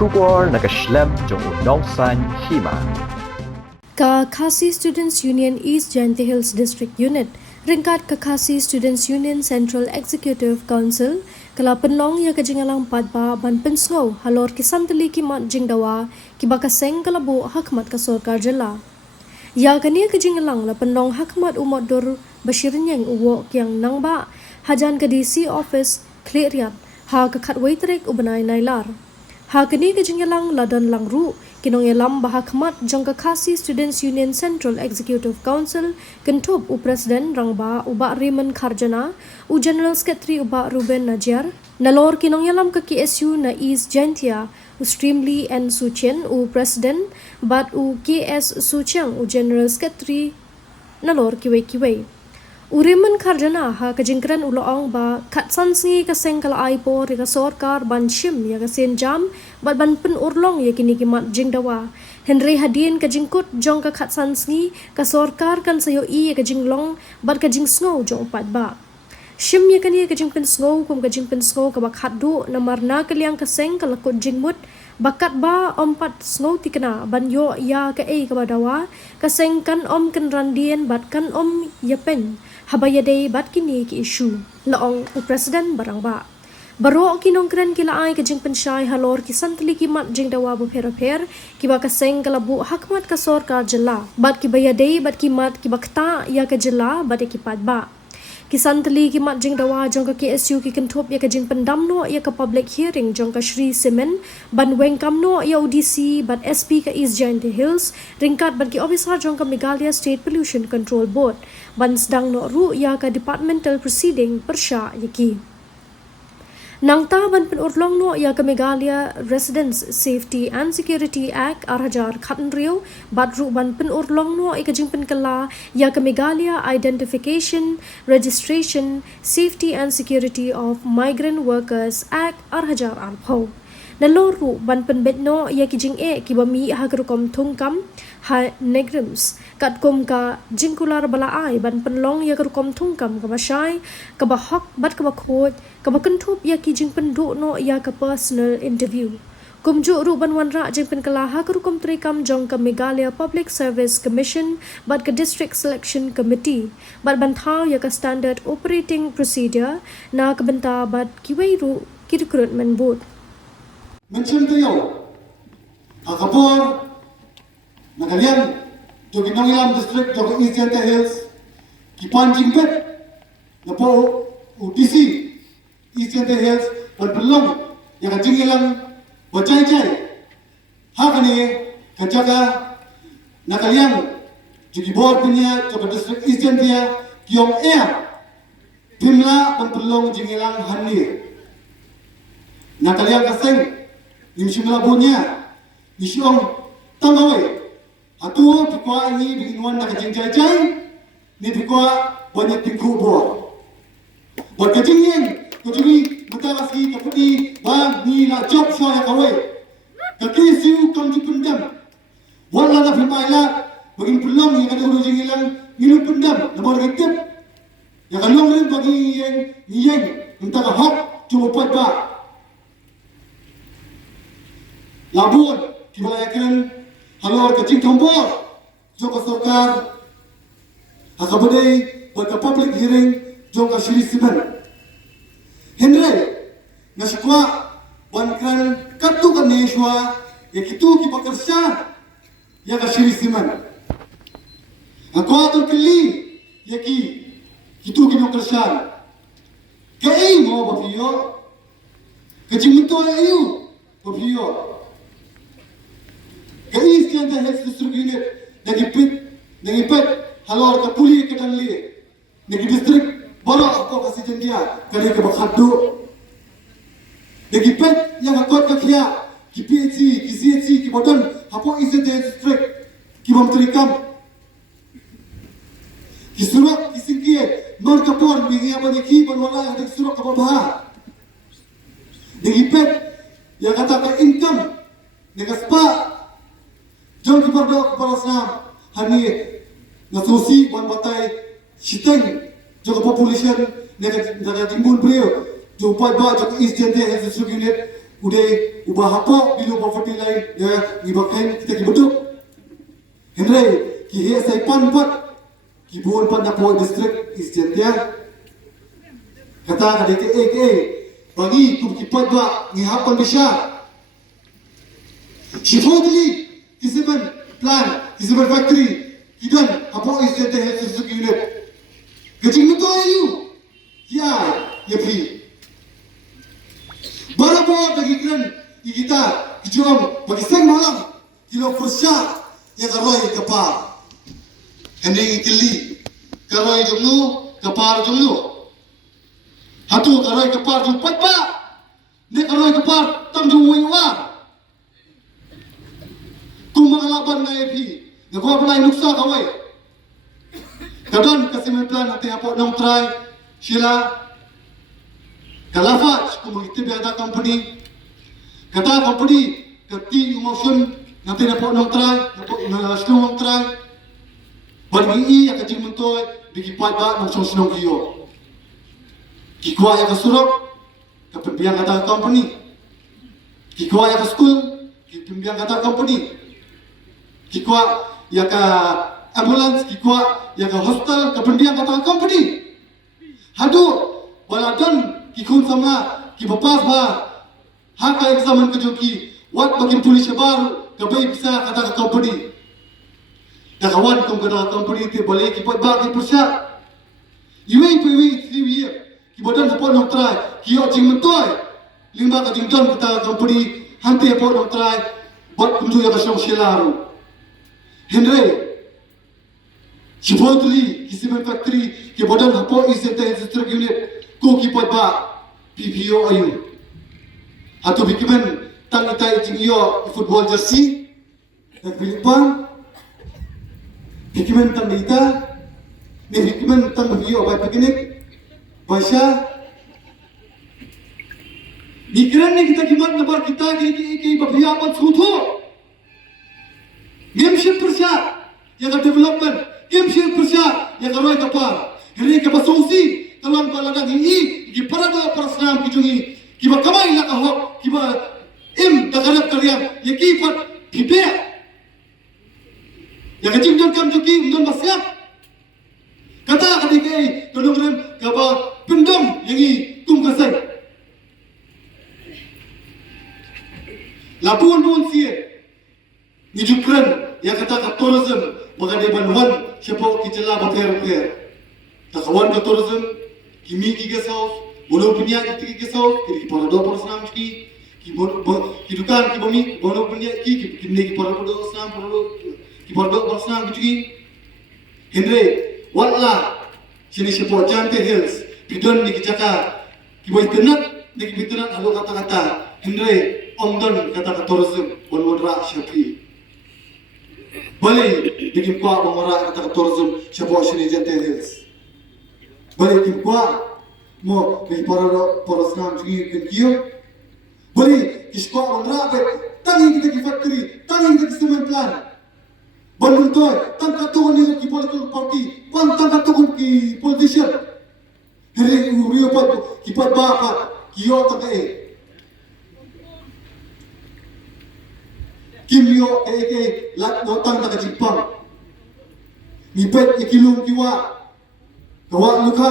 Shubor nakaslem jong unongsan hima. Khasi Students Union East Jayanti Hills District Unit ringkat Khasi Students Union Central Executive Council kala penlong ya kajingalang padba ban pensngau halor kisanteli kimat jingdawa kibakaseng kalabu hakmat ka sorkar jela ya kania kajingalang la penlong hakmat umot dur bashirenyeng uwo kyang nangba hajan ka DC office clearyat ha ka khatwei trek ubanai nailar ha kani kajingalang ladan langru kinong yalam bahakmat jongka Khasi Students Union Central Executive Council kentup u Presiden Rangba uba Raymond Kharjana u General Secretary uba Ruben Najar nalor kinong yalam ka KSU na East Jayantia u Streamly and Suchen u Presiden bat u KS Suchang u General Secretary nalor kiwei Uriman Kharjana ha kajingkran uloong ba katsan singi kaseng kala aipo rika sorkar ban shim ya kasen jam bat ban pen urlong ya kini kimat jingdawa Henry Hadien kajingkut jong ka katsan singi ka sorkar kan sayo i ya kajinglong bat kajing snow jong upat ba shim ya kani kajing pen snow kum kajing pen snow ka bakhat du namarna kaliang kaseng kala kot jingmut bakat ba ompat snow tikna ban yo ya ka ka badawa kaseng kan om kan randien bat kan om ya pen habaya day bat kini ki issue laong u Presiden barangba baro kinong kren kila ay kajing pensyai halor kisantli kimat jing dawa bu per kiba kaseng kalabu hakmat ka sorkar jela bat kibaya day bat kimat kibakta ya ka jela bat kipat ba kisantli kimat jing dawa jong ka KSU ki kentup ya ka jing pendamno ya ka public hearing jong ka Shri Semen ban wengkamno ya UDC bat SP ka East Jayanti Hills ringkat ban ki officer jong ka Meghalaya State Pollution Control Board ban sedang no ru ya ka departmental proceeding persya yaki Nangta ban penurlong no ya ka Meghalaya Residents Safety and Security Act arhajar khatan rio bat ru ban penurlong no ikajing penkala ya ka Meghalaya Identification Registration Safety and Security of Migrant Workers Act arhajar arpho naloru ban penbetno ya kijing kibami hagrukom thungkam ha negrims katkom ka jingkular balaai ban penlong ya grukom thungkam ka basai ka bahak bat ka bakhot ka bakentup ya kijing pendu no ya ka personal interview kumju ru ban wanra jing penkala hagrukom trikam jong ka Meghalaya Public Service Commission bat ka District Selection Committee bat banthau ya ka Standard Operating Procedure na ka benta bat kiwei ru ki recruitment board Mencium tayo, akapor, nagalian, jo Ginongilam District, jo East Jayanti Hills, kipan jingpet, na po UDC, East Jayanti Hills, belum, yang jingilang, bacay-cay, hakani, kajaga, nagalian, jo Gibor punya, jo District East Jayanti, kiong pimla, belum jingilang hanir, nagalian kaseng, Nimshimla bunya, nisyong tangawe. Atu pikwa ini bikinwan na kajing jay ni pikwa banyak tingku bo. Buat kajing yang kajungi mutalasgi kapudi ba ni la job soya kawe. Kakisiu kam dipendam. Wala na filmaila baging pulang yang kada urujing ilang ngilu pendam na baru getep. Yang kalong rin bagi yang entah hak cuma pada Labun, kibalayakan halor kecing tombol, jongka sorkar, hakabadai buat public hearing jongka Shri Semen. Henry, nasikwa bankan katu kan neswa, ya kitu kibakersa, ya ka Shri Semen. Aku atur keli, ya kitu kinokersa. Kai mau bapiyo, kecing itu ayu bapiyo. East Jayanti Hills District Unit nagipit halor ka puli ketanli nagi district baro ako kasi jandia kani ka bakhaddo nagipit yang akot ka kya ki PHC ki CHC ki bodan hapo East Jayanti District ki mamtrikam ki surat ki singkiye non kapor bingi abani ki banwala hadik surat ka babaha nagipit yang kata ka income nagaspa Jom kita berdoa kepada Islam hari nasusi wan batai siteng juga population negara timbul beliau jumpa ba juga East Jayanti Health Unit udah ubah apa bilu property lain ya ngibakain kita kibuduk Henry ki sai pan pat ki buon pan na po district is jentia kata kada ke bagi kum kipat ba ngihapan bisya shifodli kisiban plan kisiban factory kidan apo is jentia health suzuki unit gajing muto ayu ya pi Barapo bagi kran kita kijom bagi seng malam kilo persya yang karoi kapar Henry kili karoi jumnu kapar jumnu hatu karoi kapar jum patpa ne karoi kapar tam jum wiwa kumangalaban na epi ngako palai nuksa kawai kadon kasimen plan nanti apo nong try sila Kalafat kumuliti biada company kata company kati emotion nanti dapat nong try dapat nong try bagi ya kajing mentoy bigi pat ba nong song kiyo kikwa ya kasurok kapimpiang kata company kikwa ya ka school kapimpiang kata company kikwa ya ka ambulance kikwa ya ka hospital kapimpiang kata company hadu waladan kikun sama ki bapas ba haka examen ke joki wat bakin polis baru kabai bisa kata company dah kawan kum kata company te boleh ki pot ba ki persya iwi 3 year ki bodan pot nok try ki yo jing mentoy limba ka jing don kata company hante pot nok try bot kum tu ya kasong silaru Henry Shibotli kisimen factory ki bodan hapo isete district unit ko ki pot ba PPO ayu atau bikiman tang itai jing yo football jersey dan Filipang bikiman tang ita ni bikiman tang yo by picnic basya dikira ni kita kimat nabar kita ki babiya pat suto game ship persya yang development game ship persya yang roy kapar hari ke basongsi kalang baladang ini ki parada parasnam kijungi ki ba kamai la kahok ki ba im tagarap kalian ye ki pat pipe ya kajing don kam juki don basyap kata kadikai tolong rem ka ba pendom yangi tum kasai lapun pun sie ni jukran ya kata ka tourism bagade banwan siapa kijela bater takawan ka tourism kimi ki guest house bono punya ki guest house ki parado parasnam ki dukan ki bami bono punya ki kimne ki parado parasnam ki Henry wala sini siapa jante hills bidon ni ki jaka ki boy tenat ni ki bidon alo kata Henry omdon kata tourism bonwara syafi balik bikin kwa bonwara kata tourism siapa sini jante hills balik kimpa mo kay parasnam jugi kiyo balik kispa onra be tangi kita ki factory tangi kita ki cement plant bandul toy tang katon ni ki political party pan tang katon ki politician here uriyo pat ki pat ba pat kiyo tang kimyo ke lat notang ta jipang ni pet ikilum kiwa kawa luka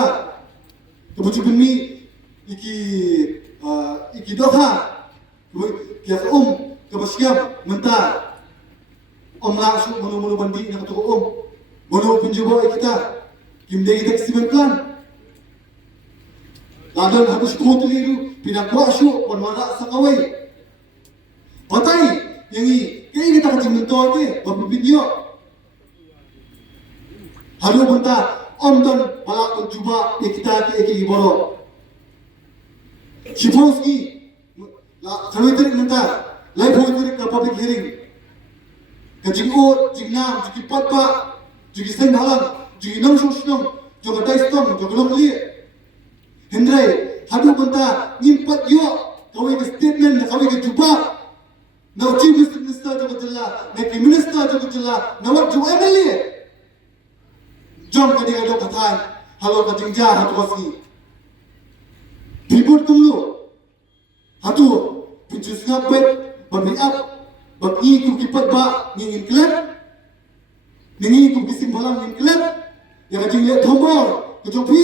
kebujukan mi iki doha kia kebasyam mentah langsung mulu bandi nak tu mulu penjubo kita kimde kita kesimen plan ladan habis kutliru pinakwa syu ponwara sakawai batai yangi kaya kita kacing mentor ke babibinyo haru mentah Omdon palak mencuba kita ke iboro. Shipovski, kalau itu mentah, live itu ke public hearing. Kajing o, jingnam, juki patpa, juki sen halang, juki nong sosnong, juga daistong, juga lokli. Hendrai, hadu mentah, nimpat yo, kawai ke statement, kawai ke juba. Now chief minister juga jelas, na minister juga jelas, na wat juga MLA. Jom kadi ada katai, halo kajing jah hatu kosi. Bibur tunggu, hatu ngabet berbiak bagi ku kipat ba ngin klep ningi ku bising balang ngin klep yang jing le thombor ku jopi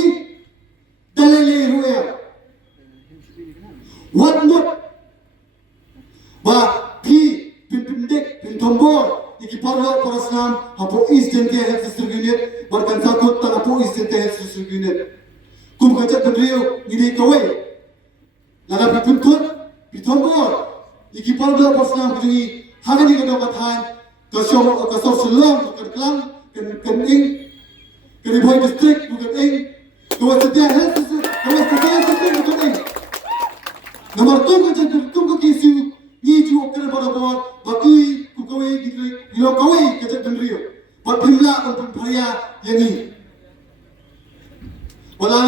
dalele ruya wat mut ba pi pindek pin thombor ikiparo parasnam hapo East Jentiel Health District Unit barkan sakut tang hapo East Jentiel Health District Unit kum kacak pendriu ngini kawai lala pipuntut pitombor ikiparo parasnam kujungi hagani kadok kathan kasor selong kerklang kening keriboy district bukan ing kawas sedia health district kawas sedia district bukan ing nomor tunggu jadi tunggu kisu ni ju okar barabar bagi kukawai gilo kawai kacak pendriu buat pimla untuk pharia yani wala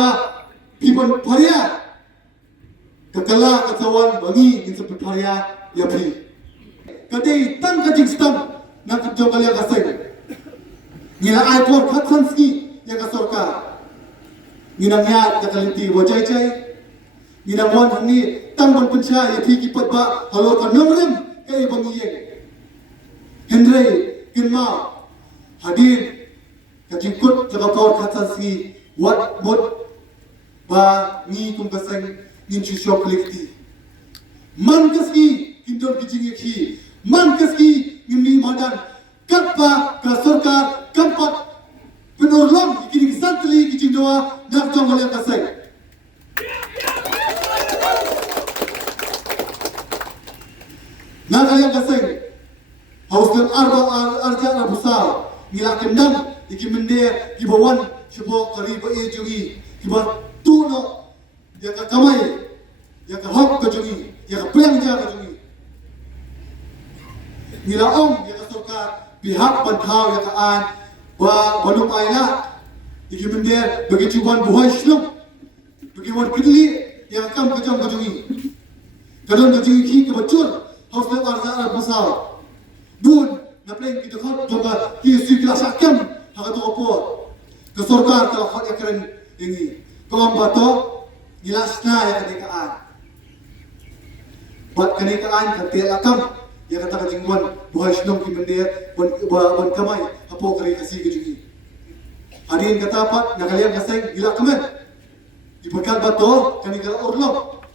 pipon pharia kakala katawan bangi insep pharia ya pi kadai tan kajing stam nak kerja kalian kasih nila airport khatsanski ya kasorka nila nyat kakalinti wajai cai nila wan hani tangban pensya ya pi kipat ba halo kan nomrem kai bangiye Henry kinma hadir kajing kut jaga power khatsanski wat mod ba ni kum kasang nin chushok likti man kaski kindon kijing ki man kaski ngini madan kappa ka sarkar kampat penolong ikini santli kijing doa nak jong oleh kasai nak kalian kasai hauskan arja arbusal ngila kendam ikimende kibawan sebo kariba ejungi kiba tuno ya ka kamai ya ka hok ka jungi ya ka pelang ja ka jungi nila om ya ka soka pihak pantau ya ka an ba balung aina ikimende bagi cuban buhai shlum bagi wan kidli ya ka kam ka jong ka jungi kadon ka jungi ki ka bacur haus na arza arbusal bun na pleng kita khot joga ki sikla sakam ha to opo ke sorkar kala khot ekren ini kom bato nilasna ya kedekaan buat kedekaan katil akam ya kata kajingwan buhay sinong kimendir wan kamay hapo kari kasi kejugi adin katapat nakalian kaseng gila kemen dibekal bato kanigala orlok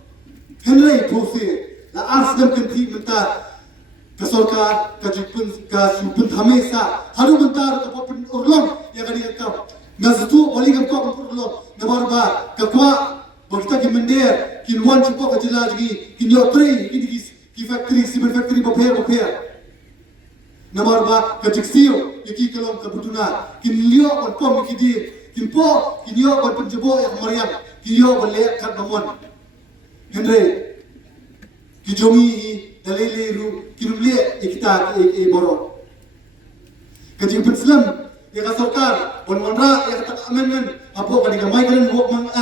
Henry Pusi la asdam kenti mentar kasolkar kajipun kasupun hamesa haru mentar kapapun orlok ya kanigakam Nazutu waligam ko ang purlo na barba kakwa bagita kimendir kinwan chupo kajila jigi kinyo pre ki factory cement factory bopher na barba kajiksio yaki kalong kabutuna kinlio on pom kidi kinpo kinyo on punjabo ya mariam kinyo on le kat mamon Henry kijomi dalele ru kinumle ikita e boro kajing penslam ya ka sarkar wanra ya kata amendment apo kadiga migrant work mang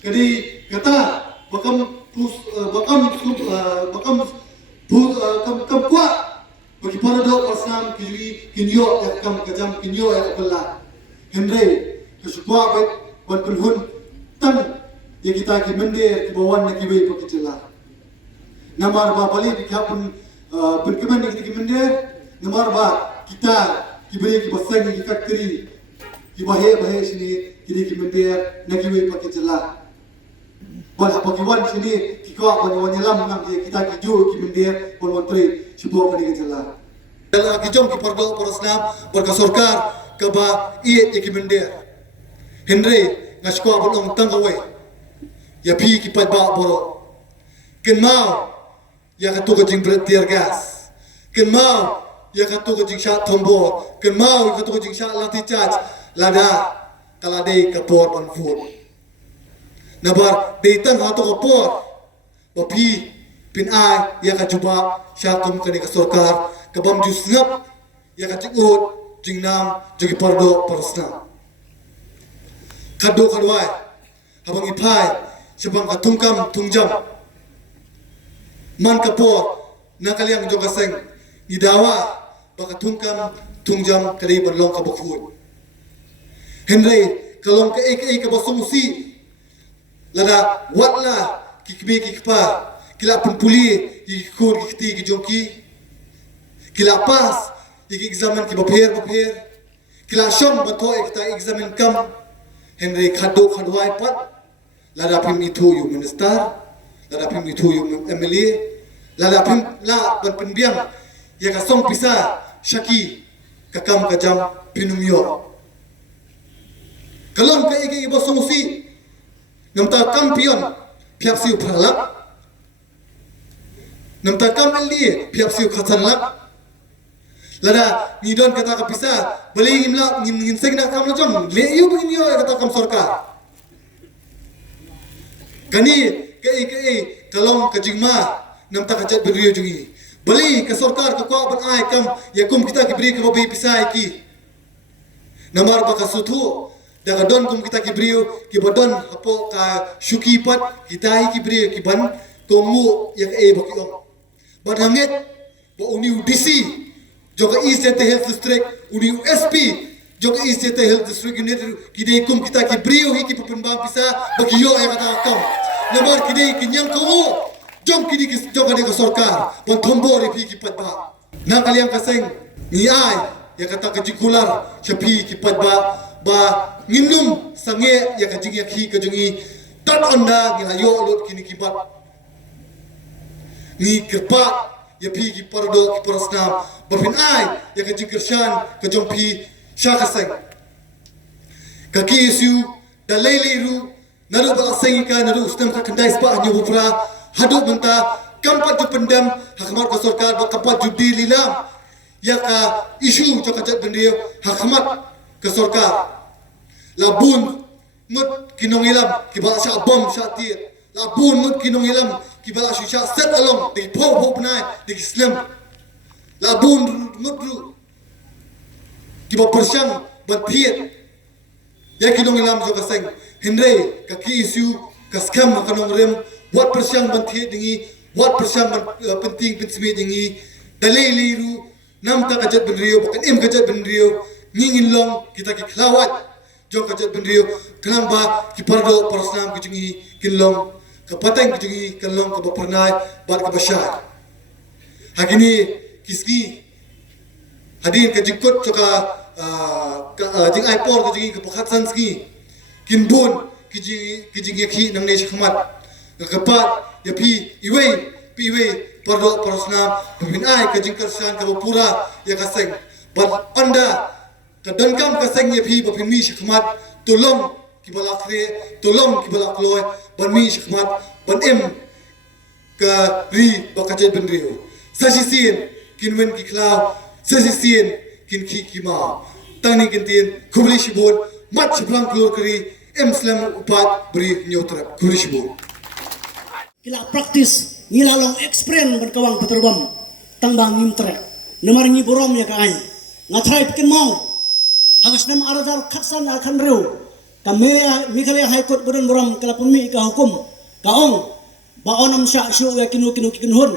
kadi kata bakam kam kwa bagi para do pasam kiri kinyo ya kam kajam kinyo ya bella Henry kesukwa bet wan penhun tan ya kita ki mende ki bawan na kiwe pakitela namar ba bali dikapun penkeman ki mende namar ba kita kibaya ki basang ki factory ki bahe sini kini ki mende nagiwe pakitela bal apa ki wan sini ki ko wan lam ngam kita ki ju ki mende pon menteri subo ka digala dala ki jom ki pardo porosnam berka sarkar ka ba ki mende Henry ngasko bolong tanggawe ya pi ki pat ba boro ken mau ya ka to ka jing tear gas ken mau ya katu ko jing sha thombo ken mau katu ko jing sha lati charge lada kala dei ka port on foot nabar dei tan ha to ko port ba pi pin ai ya ka juba sha tum kani ka sarkar ka bam ju snap ya ka tikut jing nam jogi pardo parasna kado kadwai habang ipai sebang ka tungkam tungjam man ka port na kaliang joga seng idawa baka tungkam tungjam kali berlong ka bakun Henry kalong ka ek ka basumusi lada watla kikbe kikpa kila pempuli ikut kiti ki jongki kila pas iki examen ki bapher kila shom bato ekta examen kam Henry khadwai pat lada pim itu yu minister lada pim itu yu MLA lada pim la ban penbiang ya ka song pisa Shaki kakam kajam pinumyo kalon ka iki ibo songsi namta kampion piap siu pralak namta kam LDA piap siu khatanlak lada nidon kata kapisa beli imla ngin seng nak kam lajong le yu begini yo kata kam sarkar kani kai kalong kajingma namta kajat beriyo jungi beli ke sarkar ke kwa ban ai kam yakum kita ki beri ke babi pisai ki namar baka sutu daga don kum kita ki beriyo ki bodon apo ka syuki pat kita ki beriyo ki ban komu yak baki om ban hanget ba uni UDC Joka East Jete Health District, uni USP, Joka East Jete Health District unit kidai kum kita ki brio hi ki pembang pisa bagi yo ay kata kam. Namar kidai kinyang ko jom kidi ki joka de sarkar, pon thombo ri pi ki patba. Nang kaliang kaseng ni ay ya kata kajikular chapi ki patba ba nginum sange ya kajing ki kajungi tan onda ngilayo lot kini kibat. Ni kerpat ya pi ki pardo ki parasnam bapin ai ya ka jikrshan ka jompi shakaseng ka kisu da leiliru naru bala sengika naru ustam ka kandai spa nyu bupra hadu menta kampat tu pendam hakmat ka sarkar ba kampat judi lilam ya ka isu jo ka jat bendio hakmat ka sarkar labun mut kinong ilam ki ba sha bom sha tir labun mut kinong ilam ki bala sha set along de po benai de islam labun mutru ki ba persyang ban thiet ya ki dong ilam jo ka seng henre ka ki isu ka skam ka nong rem wat persyang ban thiet dingi wat persyang ban penting pensmi dingi dalili ru nam ta ka jat benrio bakan im ka jat benrio ngingin long kita ki klawat jo ka jat benrio kelam ba ki pardo parasnam ki jingi kinlong ka pateng ki jingi kanlong ka ba pernai bat ka basyai hakini kiski hadin ka jikot choka jing aipor ka jingi ka pakhatsan ski kinbun ki jingi ki nang ne shkhmat ka kapat ya pi iwe pardo parasnam bin ai ka jingkar shan ka pura ya ka seng bat anda ka dankam ka seng ya pi ba pin mi shkhmat tulong ki balakre tulong ki balakloi ban mi shkhmat ban em ka ri ba ka jet ben rio sajisin kinwen ki klau sajisin kin ki ma tani kintin kubli shibon mat chiplang klor kri emslam upat beri nyotrap kubli shibon kila praktis ngilalong experience berkawang peterbam tangbang ngimtre nomor ngi borom ya ka ai ngatrai pikin mau hagas nam aradar khatsan akan reu kamera mikale high court bodon borom kala pemi ka hukum kaong baonam sya syu ya kinu hun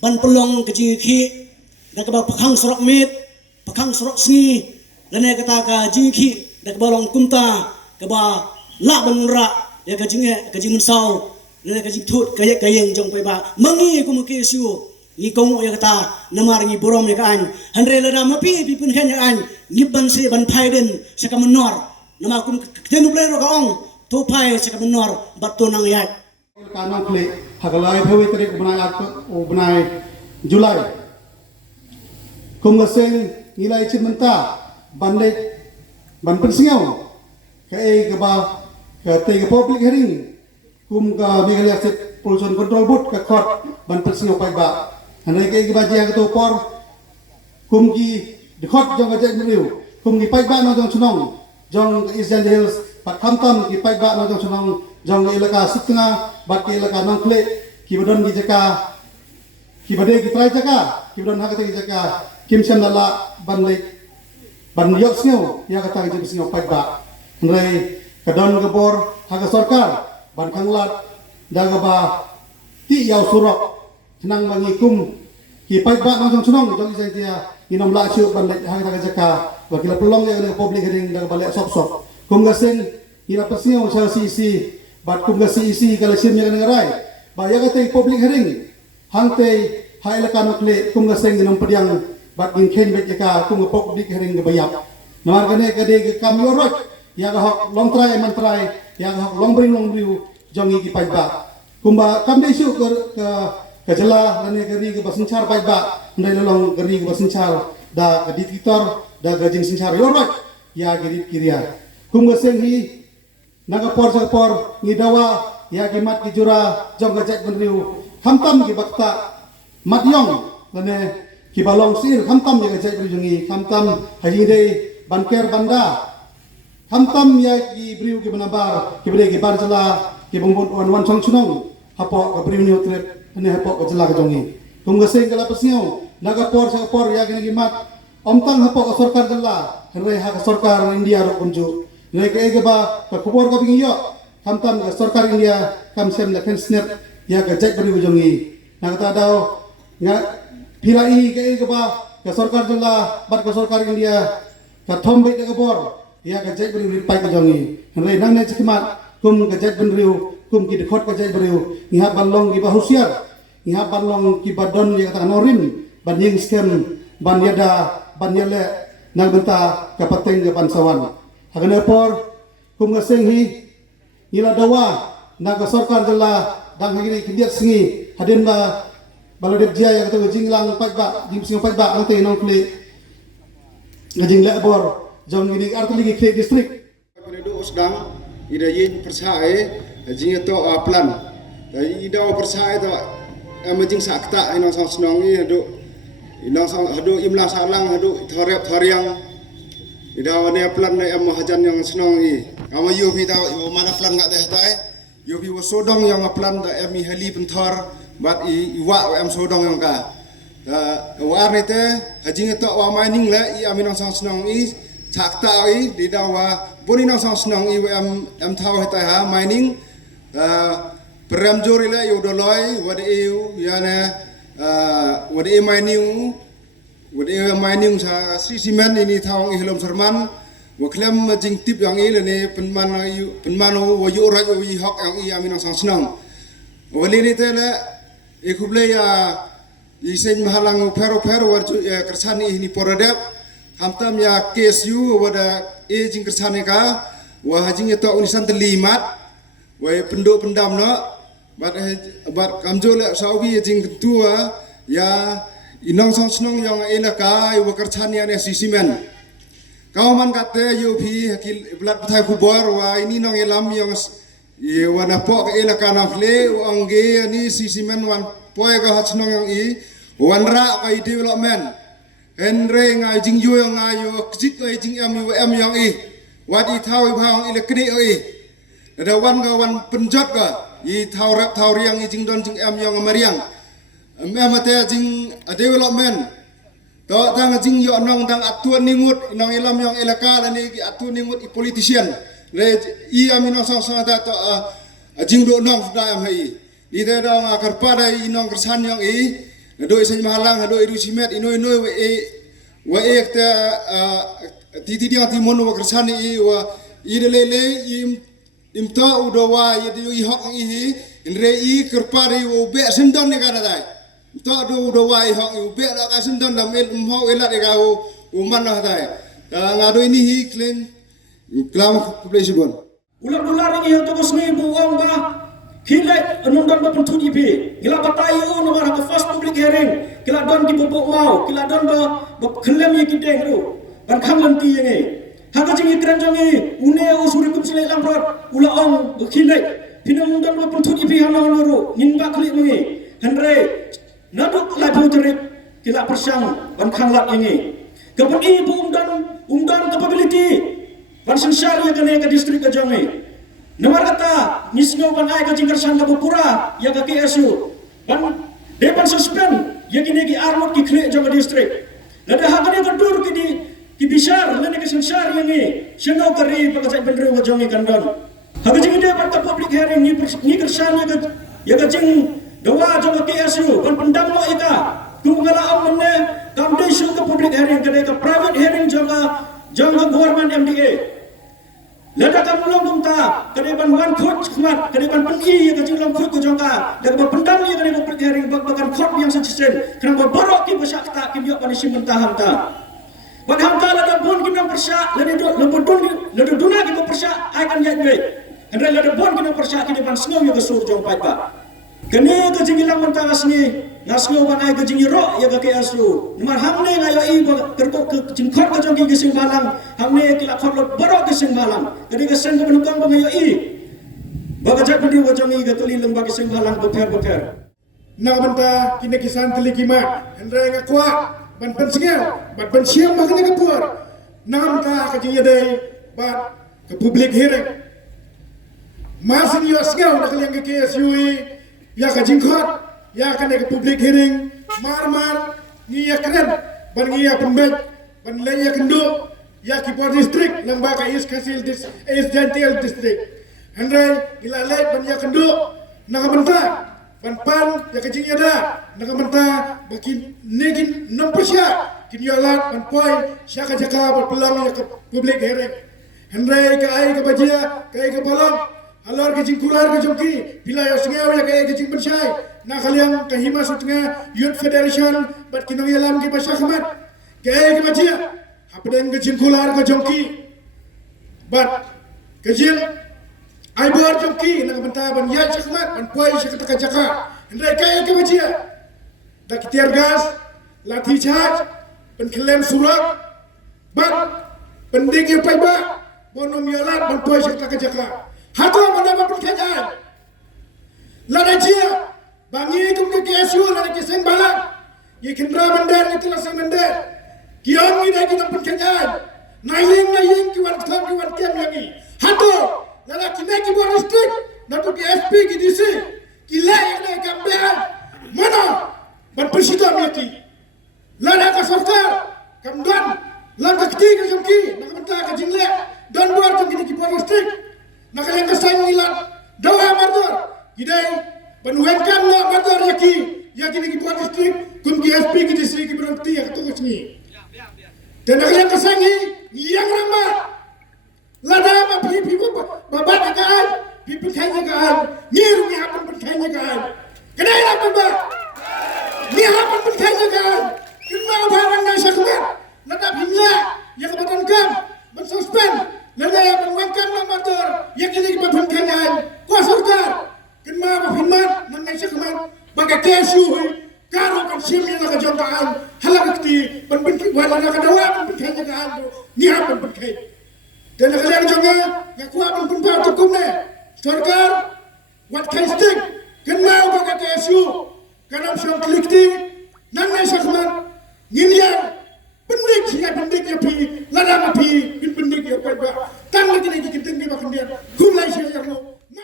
ban pelong kejiki dak ba pakhang sorok mit pakhang sorok sngi lane kata ka jiki dak balong kumta ka ba la banra ya ka jinge sau lane ka jitut kaya kayeng jong pe ba mangi ku muki syu ni kong ya kata namar ni borom ya kan hanre la mapi pipun kan ya an ngiban se ban phaiden saka menor nama kum tenu plero ka ong to phai saka menor batonang ya kanang kle hagalai bhawi tarik ubnai Julai kum gaseng nilai cimenta banlek ban pensiau kai ke ba ke te public hearing kum ka Meghalaya State Pollution Control Board ka court ban pensiau pai ba hanai kai ke ba jia to por kum ki de court jong ga jeng riu kum ki pai ba no jong sunong jong East Jante Hills pat khamtam ki pai ba no jong sunong jong ilaka sitna bat ki ilaka nongkle ki bodon ki jaka ki bade ki trai jaka ki bodon hakate ki jaka kim sem dala banlek ban yok sneu ya kata ki sneu pai ba ngai kadon ga bor haga sarkar ban khanglat daga ba ti yaw surok nang mangikum ki pai ba nang sunong jong isai dia inom la siu banlek haga jaka wa kila pelong ya public hearing daga balek sop kum gaseng ila pasneu sa CC bat kum ga CC kala sim ya ngarai Baya kata public hearing. Hang tei hai lekan kle kum gaseng ginong pediang bat gin ken bet jaka kum public hearing ke bayap. Namar kene kade ke kam yorot ya ga hok long try man try ya ga hok long bring jongi ki pai ba. Kumba kam de syu ke jela lane geri ke basencar pai ba. Ndai lolong geri ke basencar da ke diktator da gajing sencar yorot ya geri kiria. Kum gaseng hi naga por ngidawa ya ki mat ki jura jong gajak benriu hamtam ki bakta matyong lane ki balong sir hamtam ya gajak benriu hamtam haji dei banker banda hamtam ya ki briu ki benabar ki bere ki barjala ki bongbon wan chong chunong hapo ka briu ni trip ne hapo ka jala ka jongi kum gaseng kala pasnyo naga por ya ki mat omtang hapo ka sarkar jala re ha ka sarkar India ro kunju ne ke ba ka khobor ka bingiyo hamtam ka sarkar India kam sem la ken snap ya ka jek beri ujongi na kata dau nga pilai ke ba ka sarkar jala bat ka sarkar India ka thombe ka bor ya ka jek beri pai ka jongi re nang ne chikmat kum ka jek beri kum ki dekhot ka jek beri iha balong ki bahusiar iha balong ki badon ya kata norim banding scam ban yada ban yele nang benta ka pateng ka bansawan hagana por kum gaseng hi ila dawa naga sarkar jala dang hagini kindiat singi hadin ba baladep jia yang kata jinglang pai ba jim sing pai ba angte nong kle ngajing lebor jong gini artli gi kle district penedu sedang ida yin persae jing to plan ida persae to amajing sakta ina sang senongi hadu ina sang hadu imla salang hadu thorep thoriang ida wane plan na am hajan yang senongi ama yo vi ta mana plan ngak teh tai yo vi sodong yang plan da emi heli penthor bat iwa am sodong yang ka war ni te hajing to wa mining la I aminang sang senong I sakta I di dawa boni nang sang senong I am thau hetai ha mining peram jori la yo doloi wad eu yana wad e mining sa si simen ini thau I helom serman waklem jing tip yang I lene penmano wa yo raj wi hok yang I aminang sang senong wali ni te la ikuble ya isen mahalang pero war kersani ini poradep hamtam ya KSU wada jing kersani ka wa hajing itu unisan terlimat wa pendam no bat kamjol sawi jing ketua ya inong sang senong yang elaka wa kersani ane sisimen kau man kate yupi hakil belat patai kubor wa ini nong elam yang wana pok elaka nafle angge ani sisimen wan poe ka hatnong yang I wan ra ka development enre ngai jing yo yang ayo kjit ka jing am yang I wadi thau bang ile kri I ada wan ka wan penjot ka I thau rap thau riang I jing don jing am yang mariang mate jing development to tang jing yo nong dang atuan ningut nong elam yang elaka lani atuan ningut I politician le I amino sang da to jing do nong da am hai I da dong akar pada I nong kersan yang I doisen mahalang do iru simet inoi wa ta titi dia timon wa kersan I wa I de lele imta udo wa I hok I inre I kerpari wo be sendon ne kana dai to do udo wa I hok I be la ka sendon lam el mo elat e ka o man na dai ngado ini hi clean Klam population. Ular-ular ini untuk usni buang ba hilek nundan ba pentut ipi. Gila batai o nomor ke first public hearing. Gila don ki bobok mau, gila don ba khelem ye ki deng ru. Ban kham lanti ye ngai. Haga jingi kran jongi une o suri kum sile lam rot ula ong hilek. Pina nundan ba pentut ipi hana ru nin ba khli ngai. Henre naduk lai putrik gila persang ban khang lat ye ngai. Kapan I bu umdan capability Ban sensar ya kene ke distrik ke jongi. Nomor kata nisngo ban ai ke jingkar sangka bupura ya ke KSU. Ban depan suspend ya kini ki armut ki kre jonga distrik. Lada hakane kedur ki bisar lene ke sensar yang ni. Seno kari pakajai bendru ke jongi kandon. Hak jingi dia ban public hearing ni kersan ya ke jing dawa jonga KSU ban pendam lo ika. Tungala amne kamde shu ke public hearing ke private hearing jonga government MDA. Lada kamulong bumta, kadiban wan khut khmat, kadiban peni yang kecil khut ko jongka, dan pendam yang kadiban pergaring bagan khot yang sejisen, kenapa borok ki besak tak ki biok panisi mentaham ta. Padahal ta lada bon ki nang persa, lada duna ki persa ai kan yat we. Andai lada bon ki nang persa ki depan sengau yang kesur jong pai pa. Kene ke jingilang mentah asni, ngasngau ban ai ke jingiro ya ke asu. Nomor hamne ngayo i kerko ke jingkhot ke jong ki gesing balang, hamne ki la khot lot borok gesing balang. Kadi keseng ke penukang ba ngayo i. Bagajak pedi wajong i ke tuli lembah gesing balang beper. Na banta kini kisan teli kimat hendra ngakwa ban pensengel ban siam makan ngapur nam ta ka jingade bat ke public hearing masin yo sengel nak yang ke KSUI ya ka jingkhot ya kan ke public hearing mar ni ya keren ban ni ya pembet ban le ya kendo ya ki por district lembaga is kasil dis is jantil district hendra ilale ban ya kendo na banta pan ya kecing ada nak mentah bagi negin 6% kinyolat pan poi syaka jaka berpelang ya ke public hearing hendrai ke ai ke bajia ke ai ke balang halor ke jingkular ke jongki bila ya sengaw ya ke ai ke jing pensai nak kalian ke hima sutengah youth federation bat kinong yalam ke pasha khamat ke ai ke bajia hapdeng ke jingkular ke jongki bat ke jing ai bor jongki nak mentah ban ya chakmat ban poi syaka taka jaka hendrai kaya ke bajia dak tiar gas lati charge ban klaim surat ban pending yang pai ba bonom yolat ban poi syaka taka jaka hato mana ban kaya lada jia bangi kum ke KSU lada ke seng balang ye kendra bandar itu lasa bandar kiong ni dah kita kaya naying ki wan tham ki wan kem lagi hato lala kine ki buat district nato ki SP ki DC kila yang nak kampean mana ban presiden yaki lala ka sarkar kamdan lan ka kiti ka jomki nak mentah ka jingle dan buat jom ki buat district nak yang kesang ilan dawa mardor kidai ban wengkan na mardor yaki ki buat district kum ki SP ki DC ki berhenti ya ketus ni dan nak yang kesang yang ramah lada apa pipi babat kagaan pipi kanya kagaan nyiru ni hapan berkanya kagaan kedai apa ba ni hapan berkanya kagaan kena bahan nasa kemat lada himla yang kebadan kam mensuspend lada yang menwangkan motor yang ini kebadan kagaan kuasa ukar kena apa himmat nasa kemat bagai KSU karo kan simnya nak jongkaan halakti benbentuk wala nak dawa berkanya kagaan ni hapan berkanya dan kalian juga ngaku apa pun pak hukum ni sarkar wat casting kenal bagai KSU karena suam klikti